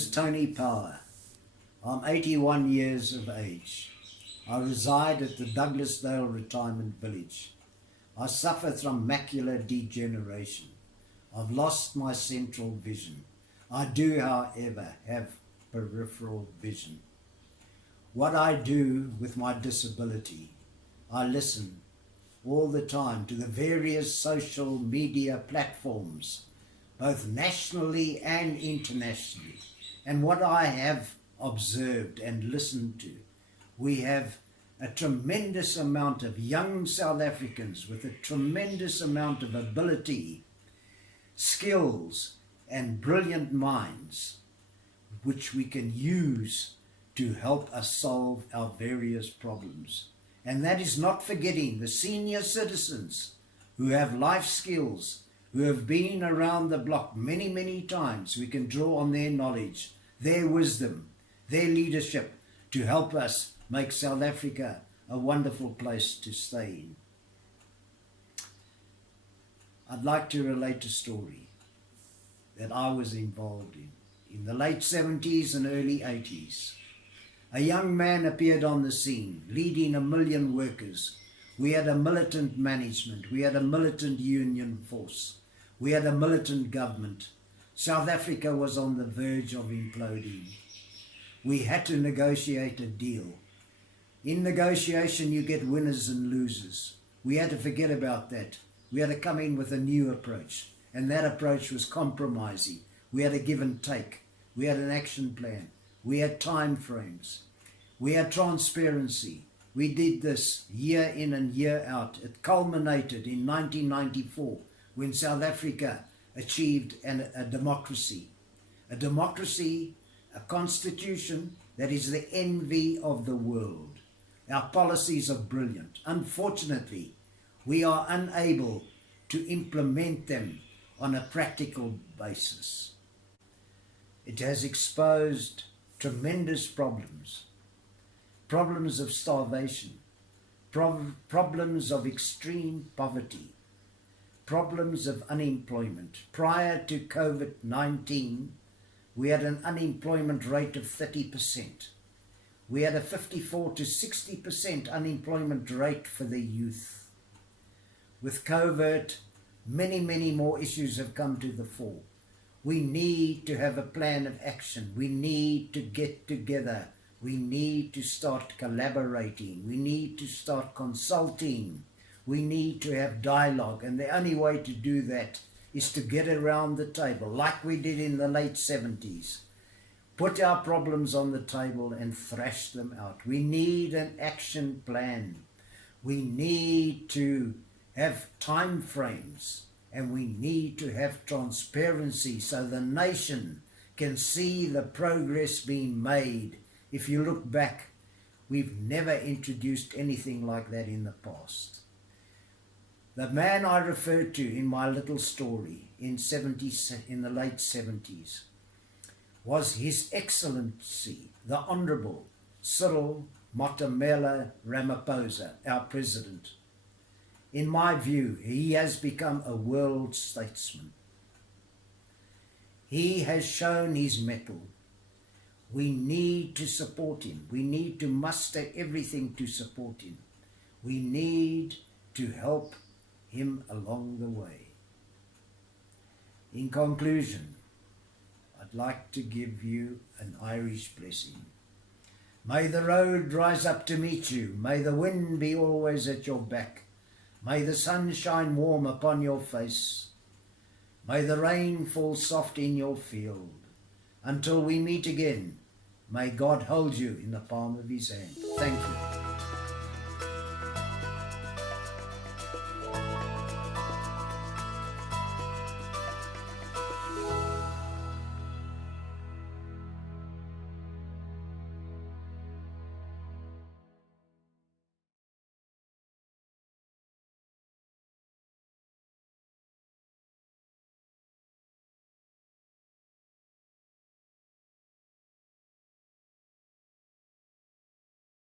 is Tony Power. I'm 81 years of age. I reside at the Douglasdale Retirement Village. I suffer from macular degeneration. I've lost my central vision. I do, however, have peripheral vision. What I do with my disability, I listen all the time to the various social media platforms, both nationally and internationally. And what I have observed and listened to, we have a tremendous amount of young South Africans with a tremendous amount of ability, skills, and brilliant minds, which we can use to help us solve our various problems. And that is not forgetting the senior citizens who have life skills, who have been around the block many, many times. We can draw on their knowledge, their wisdom, their leadership to help us make South Africa a wonderful place to stay in. I'd like to relate a story that I was involved in the late 70s and early 80s. A young man appeared on the scene, leading 1 million workers. We had a militant management. We had a militant union force. We had a militant government. South Africa was on the verge of imploding. We had to negotiate a deal. In negotiation, you get winners and losers. We had to forget about that. We had to come in with a new approach. And that approach was compromising. We had a give and take. We had an action plan. We had time frames. We had transparency. We did this year in and year out. It culminated in 1994 when South Africa achieved a democracy. A democracy, a constitution that is the envy of the world. Our policies are brilliant. Unfortunately, we are unable to implement them on a practical basis. It has exposed tremendous problems of starvation, problems of extreme poverty, problems of unemployment. Prior to COVID-19, we had an unemployment rate of 30%. We had a 54 to 60% unemployment rate for the youth. With COVID, many, many more issues have come to the fore. We need to have a plan of action. We need to get together. We need to start collaborating. We need to start consulting. We need to have dialogue. And the only way to do that is to get around the table, like we did in the late 70s. Put our problems on the table and thrash them out. We need an action plan. We need to have time frames. And we need to have transparency so the nation can see the progress being made. If you look back, we've never introduced anything like that in the past. The man I referred to in my little story in the late 70s was His Excellency, the Honourable Cyril Matamela Ramaphosa, our President. In my view, he has become a world statesman. He has shown his mettle. We need to support him. We need to muster everything to support him. We need to help him along the way. In conclusion, I'd like to give you an Irish blessing. May the road rise up to meet you. May the wind be always at your back. May the sun shine warm upon your face. May the rain fall soft in your field. Until we meet again, may God hold you in the palm of his hand. Thank you.